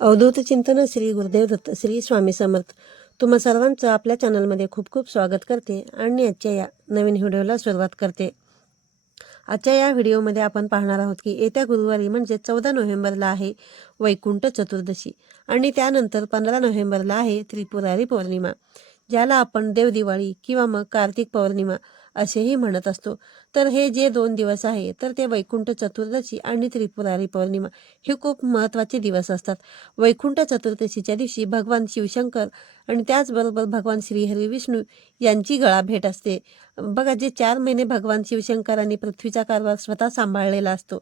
अवधूत चिंतन श्री गुरुदेव दत्त श्री स्वामी समर्थ. तुम्हा सर्वांचं आपल्या चॅनलमध्ये खूप खूप स्वागत करते आणि आजच्या या नवीन व्हिडिओला सुरुवात करते. आजच्या या व्हिडिओमध्ये आपण पाहणार आहोत की येत्या गुरुवारी म्हणजे चौदा नोव्हेंबरला आहे वैकुंठ चतुर्दशी आणि त्यानंतर पंधरा नोव्हेंबरला आहे त्रिपुरारी पौर्णिमा ज्याला आपण देवदिवाळी किंवा मग कार्तिक पौर्णिमा असेही म्हणत असतो. तर हे जे दोन दिवस आहे तर ते वैकुंठ चतुर्दशी आणि त्रिपुरारी पौर्णिमा हे खूप महत्त्वाचे दिवस असतात. वैकुंठ चतुर्दशीच्या दिवशी भगवान शिवशंकर आणि त्याचबरोबर भगवान श्रीहरी विष्णू यांची गळा भेट असते. बघा जे चार महिने भगवान शिवशंकरांनी पृथ्वीचा कारभार स्वतः सांभाळलेला असतो.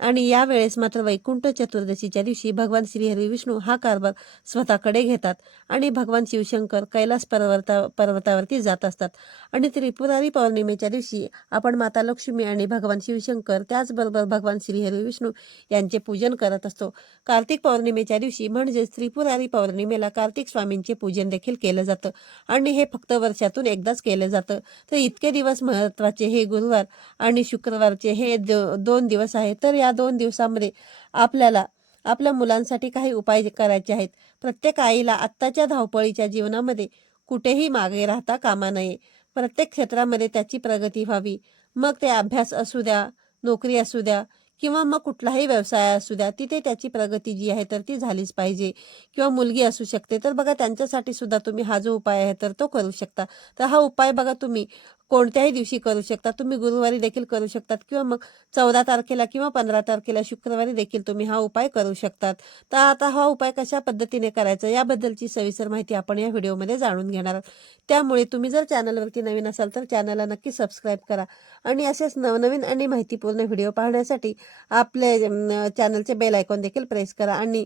आणि यावेळेस मात्र वैकुंठ चतुर्दशीच्या दिवशी भगवान श्रीहरी विष्णू हा कारभार स्वतःकडे घेतात आणि भगवान शिवशंकर कैलास पर्वता पर्वतावरती जात असतात. आणि त्रिपुरारी पौर्णिमेच्या दिवशी आपण माता लक्ष्मी आणि भगवान शिवशंकर त्याचबरोबर भगवान श्रीहरी विष्णू यांचे पूजन करत असतो. कार्तिक पौर्णिमेच्या दिवशी म्हणजेच त्रिपुरारी पौर्णिमेला कार्तिक स्वामींचे पूजन देखील केलं जातं. आणि हे फक्त वर्षातून एकदाच केलं जातं. तर इतके दिवस महत्त्वाचे हे गुरुवार आणि शुक्रवारचे हे दोन दिवस आहेत. तर या दोन दिवसामध्ये आपल्याला आपल्या मुलांसाठी काही उपाय करायचे आहेत. प्रत्येक आईला आत्ताच्या धावपळीच्या जीवनामध्ये कुठेही मागे राहता कामा नये. प्रत्येक क्षेत्रामध्ये त्याची प्रगती व्हावी. मग ते अभ्यास असू द्या नोकरी असू द्या किंवा मग कुठलाही व्यवसाय असू द्या तिथे त्याची प्रगती जी आहे तर ती झालीच पाहिजे. किंवा मुलगी असू शकते तर बघा त्यांच्यासाठी सुद्धा तुम्ही हा जो उपाय आहे तर तो करू शकता. तर हा उपाय बघा तुम्ही कोणत्याही दिवशी करू शकता. तुम्ही गुरुवारी देखील करू शकतात किंवा मग चौदा तारखेला किंवा पंधरा तारखेला शुक्रवारी देखील तुम्ही हा उपाय करू शकतात. तर आता हा उपाय कशा पद्धतीने करायचा याबद्दलची सविस्तर माहिती आपण या व्हिडिओमध्ये जाणून घेणार आहोत. त्यामुळे तुम्ही जर चॅनलवरती नवीन असाल तर चॅनलला नक्की सबस्क्राईब करा आणि असेच नवनवीन आणि माहितीपूर्ण व्हिडिओ पाहण्यासाठी आपले चॅनलचे बेल आयकॉन देखील प्रेस करा. आणि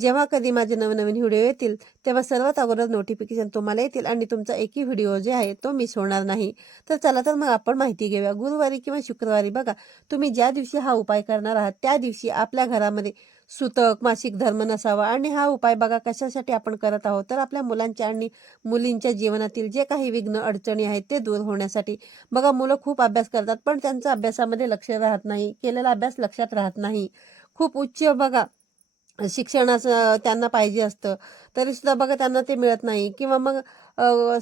जेव्हा कधी माझे नवनवीन व्हिडिओ येतील तेव्हा सर्वात अगोदर नोटिफिकेशन तुम्हाला येतील आणि तुमचा एकही व्हिडिओ जे आहे तो मिस होणार नाही. तर चला तर मग आपण माहिती घेऊया. गुरुवारी किंवा शुक्रवारी बघा तुम्ही ज्या दिवशी हा उपाय करणार आहात त्या दिवशी आपल्या घरामध्ये सुतक मासिक धर्म नसावा आणि हा उपाय बघा कशासाठी आपण करत आहोत. तर आपल्या मुलांच्या आणि मुलींच्या जीवनातील जे काही विघ्न अडचणी आहेत ते दूर होण्यासाठी बघा मुलं खूप अभ्यास करतात पण त्यांचा अभ्यासामध्ये लक्ष राहत नाही केलेला अभ्यास लक्षात राहत नाही. खूप उच्च बघा शिक्षणाचं त्यांना पाहिजे असतं. तरीसुद्धा बघा त्यांना ते मिळत नाही. किंवा मग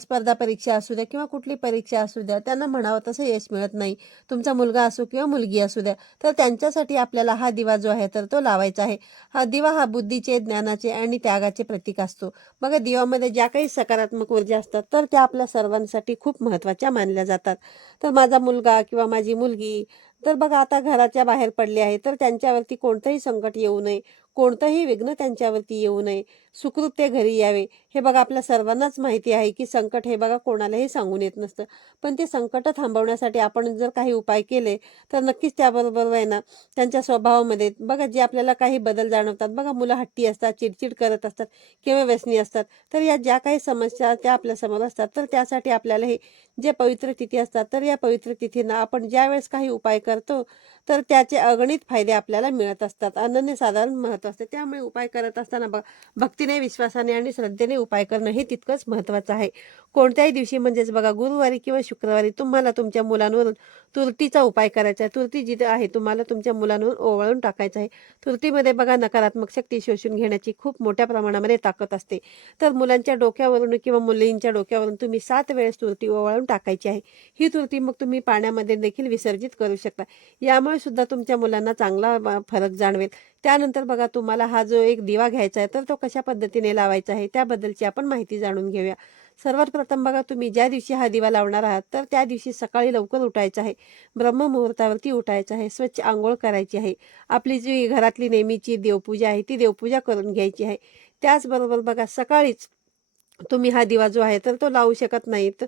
स्पर्धा परीक्षा असू द्या किंवा कुठली परीक्षा असू द्या त्यांना म्हणावं तसं यश मिळत नाही. तुमचा मुलगा असो किंवा मुलगी असू द्या. तर त्यांच्यासाठी आपल्याला हा दिवा जो आहे तर तो लावायचा आहे. हा दिवा हा बुद्धीचे ज्ञानाचे आणि त्यागाचे प्रतीक असतो. बघा दिवामध्ये ज्या काही सकारात्मक ऊर्जा असतात तर त्या आपल्या सर्वांसाठी खूप महत्त्वाच्या मानल्या जातात. तर माझा मुलगा किंवा माझी मुलगी तर बघा आता घराच्या बाहेर पडले आहे तर त्यांच्यावरती कोणतंही संकट येऊ नये. कोणतंही विघ्न त्यांच्यावरती येऊ नये. सुखरूप ते घरी यावे. हे बघा आपल्या सर्वांनाच माहिती आहे की संकट हे बघा कोणालाही सांगून येत नसतं. पण ते संकट थांबवण्यासाठी आपण जर काही उपाय केले तर नक्कीच त्याबरोबर आहे ना त्यांच्या स्वभावामध्ये बघा जे आपल्याला काही बदल जाणवतात. बघा मुलं हट्टी असतात चिडचिड करत असतात किंवा व्यसनी असतात. तर या ज्या काही समस्या त्या आपल्यासमोर असतात. तर त्यासाठी आपल्याला हे जे पवित्र तिथी असतात तर या पवित्र तिथींना आपण ज्या वेळेस काही उपाय करतो तर त्याचे अगणित फायदे आपल्याला मिळत असतात. अनन्यसाधारण महत्त्व असते. त्यामुळे उपाय करत असताना बघ भक्तीने विश्वासाने आणि श्रद्धेने उपाय करणं हे तितकंच महत्त्वाचं आहे. कोणत्याही दिवशी म्हणजेच बघा गुरुवारी किंवा शुक्रवारी तुम्हाला तुमच्या मुलांवरून तुरटीचा उपाय करायचा आहे. तुरटी जिथे आहे तुम्हाला तुमच्या मुलांवरून ओवाळून टाकायचं आहे. तुरटीमध्ये बघा नकारात्मक शक्ती शोषून घेण्याची खूप मोठ्या प्रमाणामध्ये ताकद असते. तर मुलांच्या डोक्यावरून किंवा मुलींच्या डोक्यावरून तुम्ही सात वेळेस तुरटी ओवाळून टाकायची आहे. ही तुरटी मग तुम्ही पाण्यामध्ये देखील विसर्जित करू शकता. यामुळे सुद्धा तुमच्या मुलांना चांगला फरक जाणवेल. त्यानंतर बघा तुम्हाला हा जो एक दिवा घ्यायचा आहे तर तो कशा पद्धतीने लावायचा आहे त्याबद्दल त्याबद्दलची आपण माहिती जाणून घेऊया. सर्वात प्रथम बघा तुम्ही ज्या दिवशी हा दिवा लावणार आहात तर त्या दिवशी सकाळी लवकर उठायचं आहे. ब्रह्ममुहूर्तावरती उठायचं आहे. स्वच्छ आंघोळ करायची आहे. आपली जी घरातली नेहमीची देवपूजा आहे ती देवपूजा करून घ्यायची आहे. त्याचबरोबर बघा सकाळीच तुम्ही हा दिवा जो आहे तर तो लावू शकत नाहीत.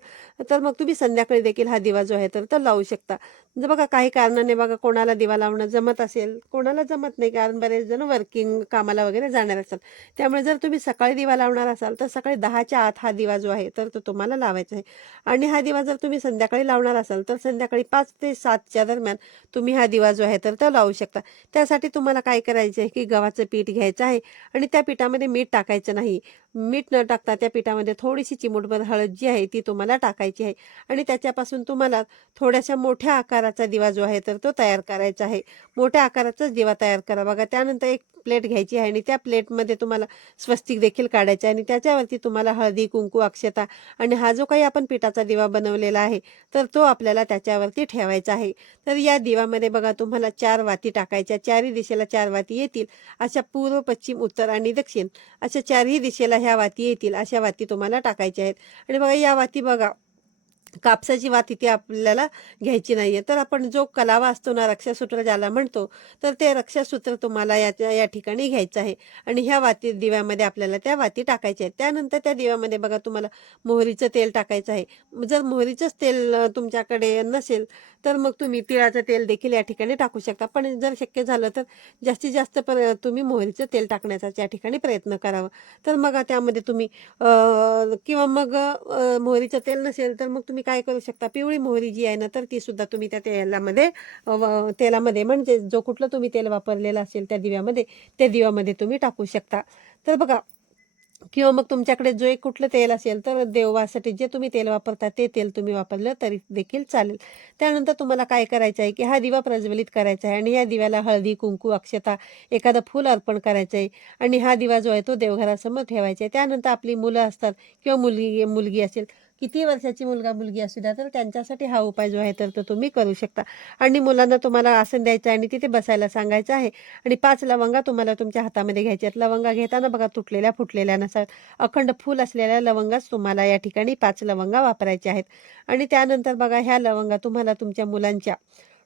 तर मग तुम्ही संध्याकाळी देखील हा दिवा जो आहे तर तो लावू शकता. जर बघा काही कारणाने बघा कोणाला दिवा लावणं जमत असेल कोणाला जमत नाही कारण बरेच जण वर्किंग कामाला वगैरे जाणार असाल त्यामुळे जर तुम्ही सकाळी दिवा लावणार असाल तर सकाळी दहाच्या आत हा दिवा जो आहे तर तो तुम्हाला लावायचा आहे. आणि हा दिवा जर तुम्ही संध्याकाळी लावणार असाल तर संध्याकाळी पाच ते सातच्या दरम्यान तुम्ही हा दिवा जो आहे तर तो लावू शकता. त्यासाठी तुम्हाला काय करायचं आहे की गव्हाचं पीठ घ्यायचं आहे आणि त्या पिठामध्ये मीठ टाकायचं नाही. मीठ न टाकता त्या पिठामध्ये थोडीशी चिमूटभर हळद जी आहे ती तुम्हाला टाकायची आहे. आणि त्याच्यापासून तुम्हाला थोड्याशा मोठ्या आकाराचा दिवा जो आहे तर तो तयार करायचा आहे. मोठ्या आकाराचाच दिवा तयार करा. बघा त्यानंतर एक प्लेट घ्यायची आहे आणि त्या प्लेटमध्ये तुम्हाला स्वस्तिक देखील काढायचं आहे आणि त्याच्यावरती तुम्हाला हळदी कुंकू अक्षता आणि हा जो काही आपण पिठाचा दिवा बनवलेला आहे तर तो आपल्याला त्याच्यावरती ठेवायचा आहे. तर या दिवामध्ये बघा तुम्हाला चार वाती टाकायच्या. चारही दिशेला चार वाती येतील. अशा पूर्व पश्चिम उत्तर आणि दक्षिण अशा चारही दिशेला ह्या वाती येतील. अशा वाती तुम्हाला टाकायच्या आहेत. आणि बघा या वाती बघा. कापसाची वात इथे आपल्याला घ्यायची नाहीये. तर आपण जो कलावा असतो ना रक्षासूत्र ज्याला म्हणतो तर ते रक्षासूत्र तुम्हाला याच्या या ठिकाणी घ्यायचं आहे. आणि ह्या वाती दिव्यामध्ये आपल्याला त्या वाती टाकायच्या आहेत. त्यानंतर त्या दिव्यामध्ये बघा तुम्हाला मोहरीचं तेल टाकायचं आहे. जर मोहरीचंच तेल तुमच्याकडे नसेल तर मग तुम्ही तिळाचं तेल देखील या ठिकाणी टाकू शकता. पण जर शक्य झालं तर जास्तीत जास्त पर तुम्ही मोहरीचं तेल टाकण्याचा त्या ठिकाणी प्रयत्न करावा. तर मग त्यामध्ये तुम्ही किंवा मग मोहरीचं तेल नसेल तर मग तुम्ही काय करू शकता? पिवळी मोहरी जी आहे ना तर ती सुद्धा तुम्ही त्या तेलामध्ये व- तेलामध्ये म्हणजे जो कुठलं तुम्ही तेल वापरलेलं असेल त्या दिव्यामध्ये त्या दिव्यामध्ये तुम्ही टाकू शकता. तर बघा किंवा मग तुमच्याकडे जो एक कुठलं तेल असेल तर देवासाठी जे तुम्ही तेल वापरता ते तेल तुम्ही वापरलं तरी देखील चालेल. त्यानंतर तुम्हाला काय करायचं आहे की हा दिवा प्रज्वलित करायचा आहे आणि या दिव्याला हळदी कुंकू अक्षता एखादं फूल अर्पण करायचं आहे आणि हा दिवा जो आहे तो देवघरासमोर ठेवायचा आहे. त्यानंतर आपली मुलं असतात किंवा मुलगी मुलगी असेल किती वर्षाची मुलगा मुलगी असू द्या तर त्यांच्यासाठी हा उपाय जो आहे तर तो तुम्ही करू शकता. आणि मुलांना तुम्हाला आसन द्यायचं आहे आणि तिथे बसायला सांगायचं आहे. आणि पाच लवंगा तुम्हाला तुमच्या हातामध्ये घ्यायच्या आहेत. लवंगा घेताना बघा तुटलेल्या फुटलेल्या नसतात. अखंड फूल असलेल्या लवंगाच तुम्हाला या ठिकाणी पाच लवंगा वापरायच्या आहेत. आणि त्यानंतर बघा ह्या लवंगा तुम्हाला तुमच्या मुलांच्या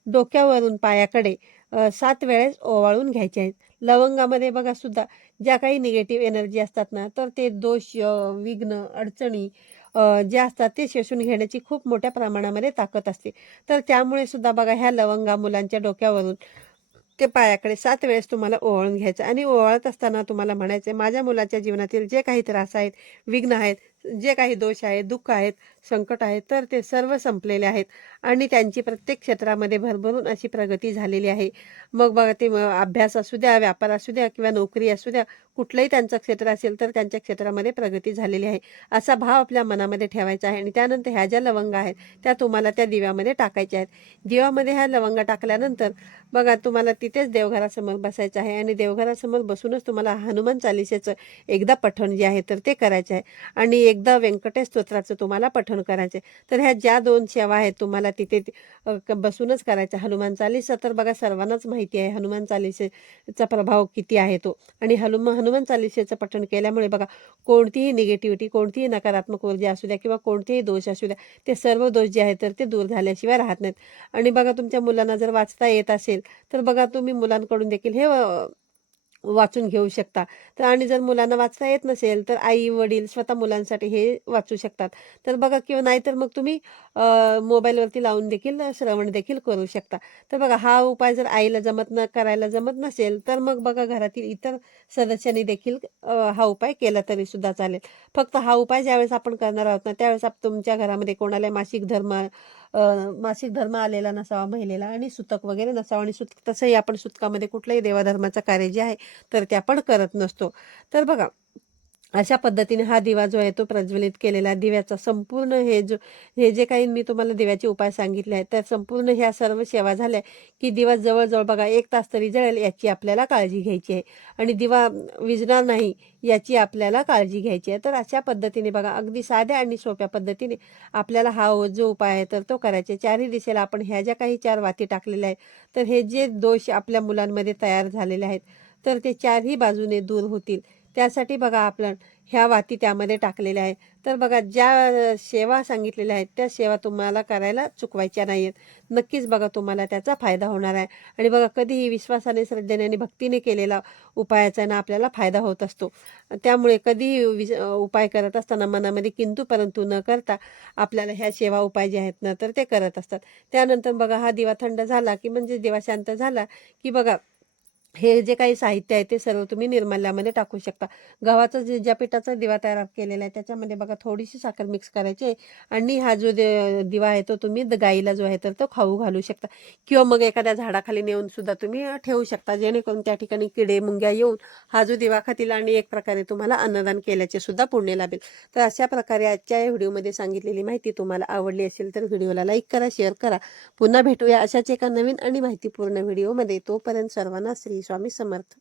डोक्यावरून पायाकडे सात वेळेस ओवाळून घ्यायचे आहेत. लवंगामध्ये बघा सुद्धा ज्या काही निगेटिव्ह एनर्जी असतात ना तर ते दोष विघ्न अडचणी जे असतात ते शोषून घेण्याची खूप मोठ्या प्रमाणामध्ये ताकद असते. तर त्यामुळे सुद्धा बघा ह्या लवंगा मुलांच्या डोक्यावरून ते पायाकडे सात वेळेस तुम्हाला ओवाळून घ्यायचं. आणि ओवाळत असताना तुम्हाला म्हणायचं माझ्या मुलाच्या जीवनातील जे काही त्रास आहेत विघ्न आहेत जे काही दोष आहेत दुःख आहेत संकट आहेत तर ते सर्व संपलेले आहेत. आणि त्यांची प्रत्येक क्षेत्रामध्ये भरभरून अशी प्रगती झालेली आहे. मग बघा ते अभ्यास असू द्या व्यापार असू द्या किंवा नोकरी असू द्या कुठलंही त्यांचं क्षेत्र असेल तर त्यांच्या क्षेत्रामध्ये प्रगती झालेली आहे. असा भाव आपल्या मनामध्ये ठेवायचा आहे. आणि त्यानंतर ह्या ज्या लवंगा आहेत त्या तुम्हाला त्या दिव्यामध्ये टाकायच्या आहेत. दिव्यामध्ये ह्या लवंगा टाकल्यानंतर बघा तुम्हाला तिथेच देवघरासमोर बसायचं आहे. आणि देवघरासमोर बसूनच तुम्हाला हनुमान चालिसेचं एकदा पठण जे आहे तर ते करायचं आहे. आणि एकदा व्यंकटेश स्तोत्राचं तुम्हाला पठण करायचं आहे तर ह्या ज्या दोन सेवा आहेत तुम्हाला तिथे बसूनच करायच्या. हनुमान चालीसा तर बघा सर्वांनाच माहिती आहे. हनुमान चालिसेचा प्रभाव किती आहे तो. आणि हनुम हनुमान चालिसेचं पठण केल्यामुळे बघा कोणतीही निगेटिव्हिटी कोणतीही नकारात्मक ऊर्जा असू द्या किंवा कोणतेही दोष असू द्या ते सर्व दोष जे आहेत तर ते दूर झाल्याशिवाय राहत नाहीत. आणि बघा तुमच्या मुलांना जर वाचता येत असेल तर बघा तुम्ही मुलांकडून देखील हे वाचून घेऊ शकता. तर आणि जर मुलांना वाचता येत नसेल तर आई वडील स्वतः मुलांसाठी हे वाचू शकतात. तर बघा किंवा नाहीतर मग तुम्ही मोबाईलवरती लावून देखील श्रवण देखील करू शकता. तर बघा हा उपाय जर आईला जमत न करायला जमत नसेल तर मग बघा घरातील इतर सदस्यांनी देखील हा उपाय केला तरी सुद्धा चालेल. फक्त हा उपाय ज्यावेळेस आपण करणार आहोत ना त्यावेळेस आप तुमच्या घरामध्ये कोणाला मासिक धर्म मासिक धर्म आलेला नसावा महिलेला आणि सुतक वगैरे नसावा. आणि सुत तसंही आपण सुतकामध्ये कुठल्याही देवाधर्माचं कार्य जे आहे तर ते आपण करत नसतो. तर बघा अशा पद्धतीने हा दिवा जो आहे तो प्रज्वलित केलेला आहे. दिव्याचा संपूर्ण हे जो हे जे काही मी तुम्हाला दिव्याचे उपाय सांगितले आहेत त्या संपूर्ण ह्या सर्व सेवा झाल्या की दिवा जवळजवळ बघा एक तास तरी जळेल याची आपल्याला काळजी घ्यायची आहे. आणि दिवा विजणार नाही याची आपल्याला काळजी घ्यायची आहे. तर अशा पद्धतीने बघा अगदी साध्या आणि सोप्या पद्धतीने आपल्याला हा जो उपाय आहे तर तो करायचा चारही दिशेला आपण ह्या ज्या काही चार वाती टाकलेल्या आहेत तर हे जे दोष आपल्या मुलांमध्ये तयार झालेले आहेत तर ते चारही बाजूने दूर होतील. त्यासाठी बघा आपण ह्या वाती त्यामध्ये टाकलेल्या आहेत. तर बघा ज्या सेवा सांगितलेल्या आहेत त्या सेवा तुम्हाला करायला चुकवायच्या नाही आहेत नक्कीच बघा तुम्हाला त्याचा फायदा होणार आहे. आणि बघा कधीही विश्वासाने श्रद्धेने आणि भक्तीने केलेला उपायाचा ना आपल्याला फायदा होत असतो. त्यामुळे कधीही विस उपाय करत असताना मनामध्ये किंतु परंतु न करता आपल्याला ह्या सेवा उपाय जे आहेत ना तर ते करत असतात. त्यानंतर बघा हा दिवा थंड झाला की म्हणजे दिवा शांत झाला की बघा हे जे काही साहित्य आहे ते सर्व तुम्ही निर्माल्यामध्ये टाकू शकता. गव्हाचा जे ज्या पिठाचा दिवा तयार केलेला आहे त्याच्यामध्ये बघा थोडीशी साखर मिक्स करायची आहे आणि हा जो दे- दिवा आहे तो तुम्ही गाईला जो आहे तर तो खाऊ घालू शकता. किंवा मग एखाद्या झाडाखाली नेऊन सुद्धा तुम्ही ठेवू शकता. जेणेकरून त्या ठिकाणी किडे मुंग्या येऊन हा जो दिवा खातील आणि एक प्रकारे तुम्हाला अन्नदान केल्याचे सुद्धा पुण्य लाभेल. तर अशा प्रकारे आजच्या या व्हिडिओमध्ये सांगितलेली माहिती तुम्हाला आवडली असेल तर व्हिडिओला लाईक करा शेअर करा. पुन्हा भेटूया अशाच एका नवीन आणि माहितीपूर्ण व्हिडिओमध्ये. तोपर्यंत सर्वांना श्री स्वामी समर्थ